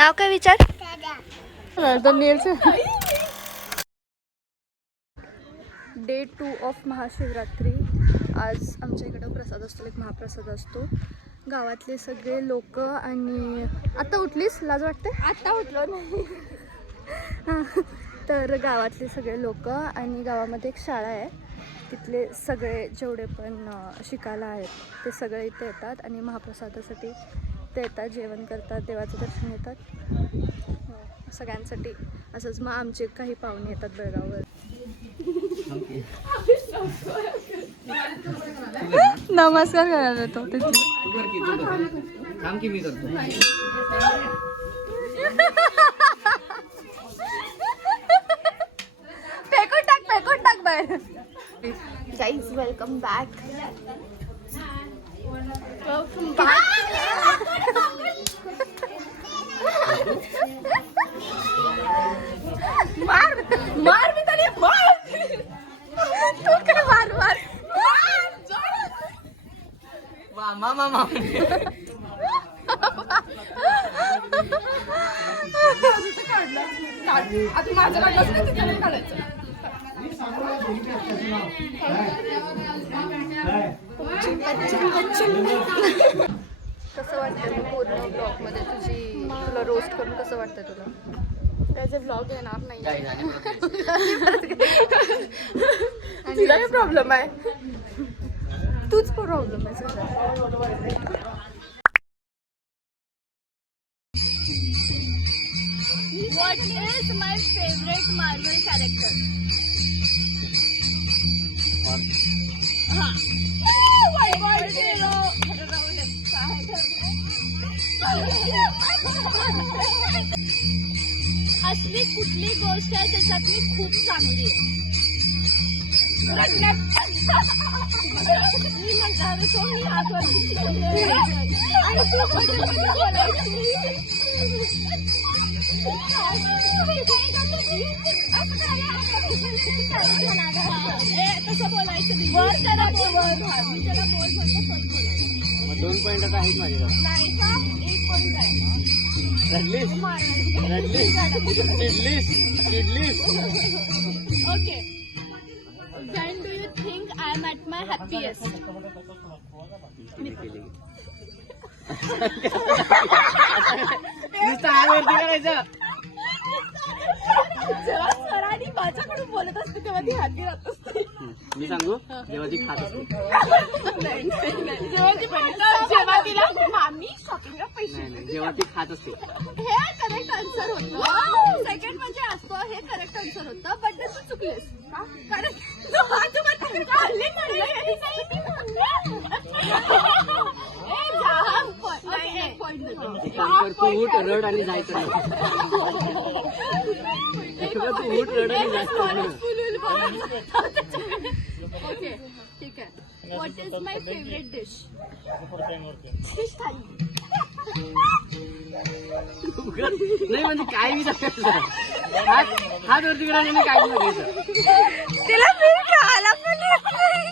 नाव काय विचार. Day 2 of Mahashivratri. आज आमच्या इकडं प्रसाद असतो, एक महाप्रसाद असतो. गावातले सगळे लोक आणि आता उठलीस, लाज वाटते. आता उठलो नाही. तर गावातले सगळे लोक आणि गावामध्ये एक शाळा आहे, तिथले सगळे जेवढे पण शिकायला आहेत ते सगळे इथे येतात आणि महाप्रसादासाठी ते येतात, जेवण करतात, देवाचं दर्शन घेतात सगळ्यांसाठी. असंच मग आमचे काही पाहुणे येतात बेळगाववर. नमस्कार करायला येतो फेकून टाक बाहेर. Guys welcome back. मार मी तरी मार. तू काय मार मामा आता माझं काढलं नाही, तिथे काढायचं. कसं वाटतं मी पूर्ण ब्लॉगमध्ये तुला रोस्ट करून कसं वाटतं तुला. त्याचे ब्लॉग येणार नाही. तुला काय प्रॉब्लेम आहे. तूच प्रॉब्लेम आहे सगळं. What is my favorite Marvel character? असली कुठली गोष्ट आहे त्याच्यात मी खूप चांगली आहे. मी म्हणणार होतो मी आजवरती आणि तू बोलायची. तसं बोलायचं वर त्याला वर मी त्याला बोल म्हणतो पण बोलायचं. 2 पॉइंट आता आहेत माझ्याकडे. नाही का 1 पॉइंट आहे. Okay. When do you think I am at my happiest? करायचं. जेव्हा सरांनी माझ्याकडून बोलत असते तेव्हा ती हॅपी राहत असते. मी सांगू जेव्हा ती खात असते. जेव्हा तिला मामी शॉपिंगला पैसे. नाही जेव्हा ती खात असते. हे करेक्ट आन्सर होतं. सेकंड म्हणजे असतो हे करेक्ट आन्सर होतं. बट ते तू चुकलेस कारण तू उठ रड आणि जायचं. तू उठ रड आणि जायचं. ओके ठीक आहे. What is my favourite dish? Fish thali. नाही म्हणजे काय मी हात वरती करायचं काय बघायचं. तिला मी खायला पण येत नाही.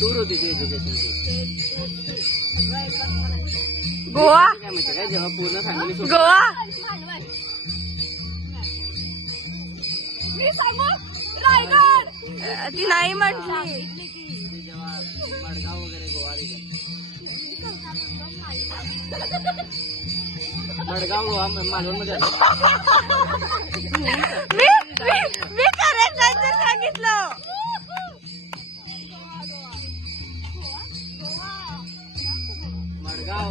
टूर होती ती एज्युकेशनची. गोवा काय माहिती काय जेव्हा पूर्ण फॅमिली गोवा मी सांगू रायगड. ती नाही म्हटली. जेव्हा मडगाव वगैरे गोवा मडगाव गोवा मालवण मध्ये मी करेक्ट आन्सर सांगितलं. मडगाव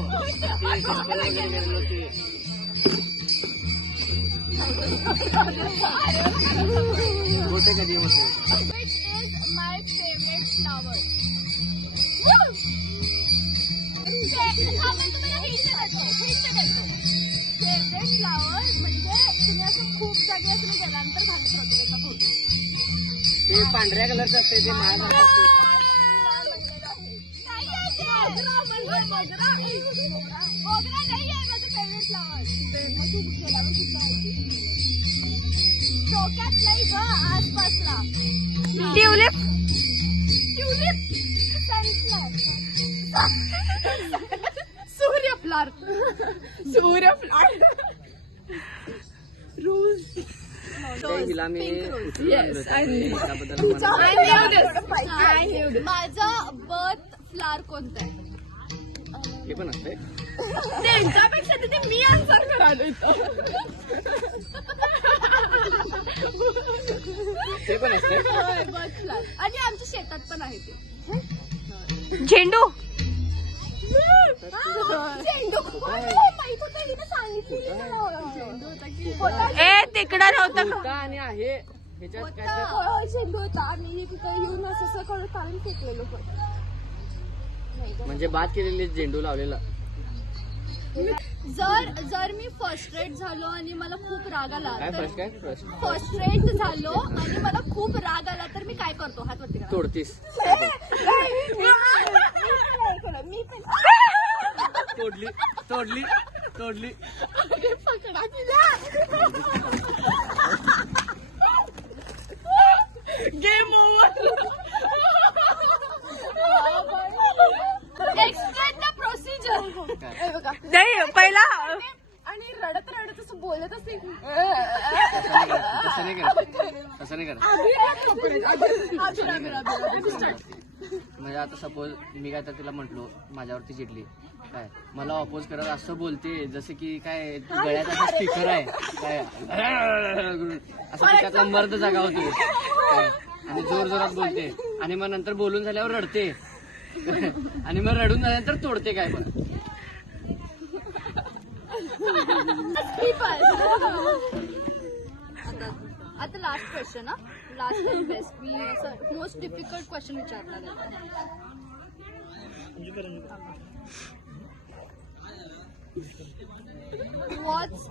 मोठे कधी होते. Which is my favorite flower? आपण तुम्हाला हिंट देतो. फेवरेट पांढऱ्या कलरचं असते ते माझ्या ट्युलिप सूर्यफ्लावर हिला मी त्याबद्दल माझं बर्थ फ्लावर कोणतं आहे? हे पण असते त्यांच्यापेक्षा तिथे मी आन्सर करायला ते पण असते बर्थ फ्लावर आणि आमच्या शेतात पण आहे ते झेंडू ए तिकडं नव्हतं होता आणि आहे ह्याच्यात काय तर झेंडू होता आणि तिथं येऊन असं काढून फेकलेलो पण म्हणजे बाद केलेली झेंडू लावलेला जर मी फर्स्ट्रेट झालो आणि मला खूप राग आला काय तर फर्स्ट काय फर्स्ट फर्स्ट्रेट झालो आणि मला खूप राग आला तर मी काय करतो हात वरती करा. तोडतीस मी पण तोडली तोडली तोडली पकडा तिला game over explain the procedure नाही पहिला आणि रडत रडत असं बोलत असेल तसं नाही करत तसं नाही करत म्हणजे आता सपोज मी काय तर तिला म्हटलो माझ्यावरती चिडली काय मला अपोज करत असं बोलते जसं की काय गळ्यात असं स्पीकर आहे काय असं तिच्यातला मर्द जागा होते काय, आणि जोर जोरात बोलते आणि मग नंतर बोलून झाल्यावर रडते आणि मग रडून झाल्यानंतर तोडते काय पण आता last question last and best मी असं मोस्ट डिफिकल्ट क्वेश्चन विचारणार आहे What's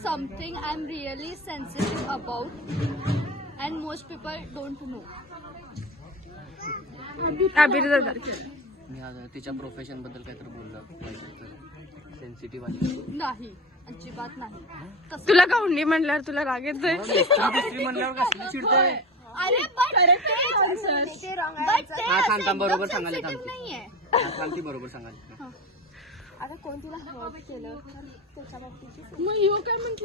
something I'm really sensitive about and most people don't know? मी आज तिच्या प्रोफेशन बद्दल काहीतरी बोललो सेन्सिटिव्ह आहे नाही अजिबात नाही कसं तुला गाऊंडी म्हणल्यावर तुला राग येतोय दुसरी म्हणल्यावर कसली चिडतोय अरे हा थांब थांब बरोबर सांगायला थांबते नाहीये हा थांबती बरोबर सांगायला आता कोण तुला हर्ट केलं त्याच्या बाबतीत तू दगड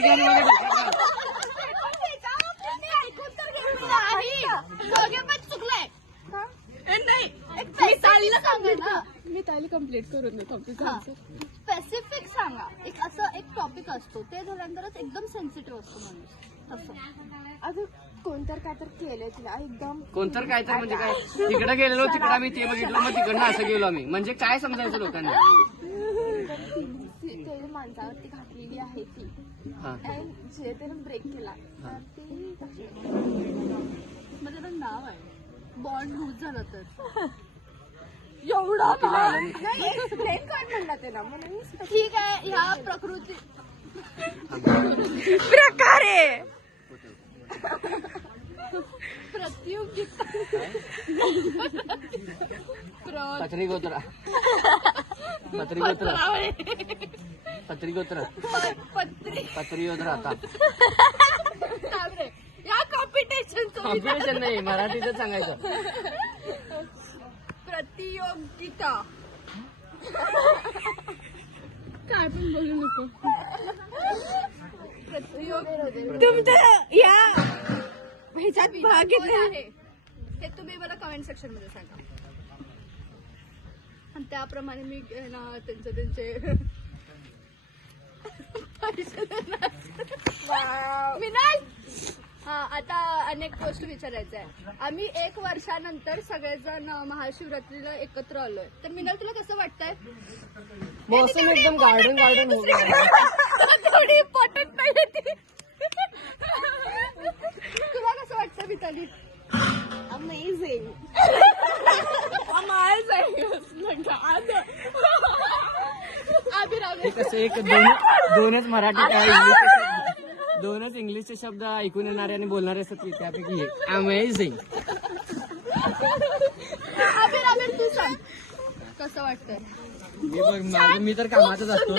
घ्या आणि मला डोक्यात घाल. दोघे पण चुकलंय मी ताईला कंप्लीट करून देतो स्पेसिफिक सांगा एक असं एक टॉपिक असतो ते झाल्यानंतरच एकदम सेन्सिटिव्ह असतो माणूस तसं अगं कोणतर काय तर केलंय तिला एकदम कोणतर काय तर म्हणजे काय तिकडे गेलेलो तिकडे आम्ही ते बघितलं मग तिकडनं असं गेलो आम्ही म्हणजे काय समजायचं लोकांना ते माणसावरती घातलेली आहे ती हा आणि जे त्यानं ब्रेक केला तर ते म्हणजे त्याचं नाव आहे बॉन्ड लूज झाला तर एवढा तिला आलं नाही. नाही एक्सप्लेन कर म्हणला त्याला म्हणून मी ठीक आहे ह्या प्रकृती प्रकारे प्रतियोगिता पत्री गोत्रा पत्री गोत्र पत्री गोत्र पत्री पत्री गोत्रा आता या कॉम्पिटिशन कॉम्पिटिशन नाही मराठीतच सांगायचं प्रतियोगिता काय पण बोलू नको तुमचं या ह्याच्यात भाग घेतला आहे हे तुम्ही मला कमेंट सेक्शन मध्ये सांगा आणि त्याप्रमाणे मी ना त्यांचे मिनाल हा आता अनेक गोष्ट विचारायचं आहे आम्ही 1 वर्षानंतर सगळेजण महाशिवरात्रीला एकत्र आलोय तर मिनाल तुला कसं वाटतंय मौसम एकदम गार्डन गार्डन हो गया थोडी इम्पॉर्टंट नाही ती तुला कसं वाटतं मिताली अमेझिंग हे कसं एक दोनच मराठी काय इंग्लिश दोनच इंग्लिशचे शब्द ऐकून येणारे आणि बोलणारे असतात की त्यापैकी एक अमेझिंग. आमिर तू सांग कसं वाटतंय? मी तर कामातच असतो.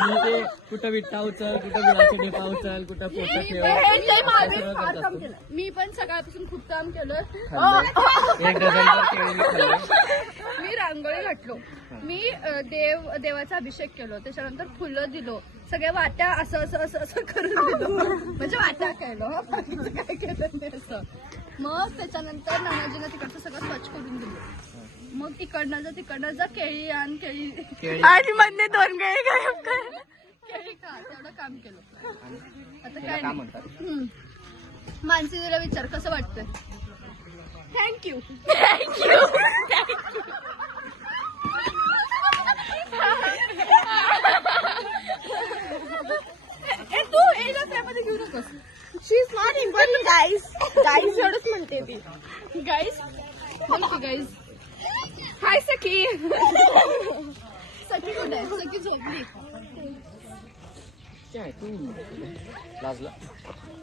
मी ते कुठं विट्टा उचल, कुठं गुळाची डेपा उचल, कुठं पोटं ठेव, सगळं करत असतो. मी पण सकाळपासून खूप काम केलं. एक डझन केळी मी खाल्ले. मी रांगोळी घातलो, मी देवाचा अभिषेक केलो, त्याच्यानंतर फुलं दिलो, सगळ्या वाट्या असं असं असं असं करून दिलो. म्हणजे वाट्या केलो, बाकीचं काय केलं नाही असं. मग त्याच्यानंतर नानाजीनं तिकडचं सगळं स्वच्छ करून दिलं. मग तिकडनं जा केळी आण, केळी आणि मधले 2 गाय गायब कर. केळी खा, तेवढं काम केलं. आता त्याला काय काय नाही. म्हणतात? मानसीला विचार कसं वाटतंय? थँक्यू. तू एकदा त्यामध्ये घेऊ नकोस. She is not important guys. Guys एवढंच म्हणते ती. गाईज बोल की गाईज. हाय सखी. सखी कुठे आहे? सखी झोपली. काय तू लाजला?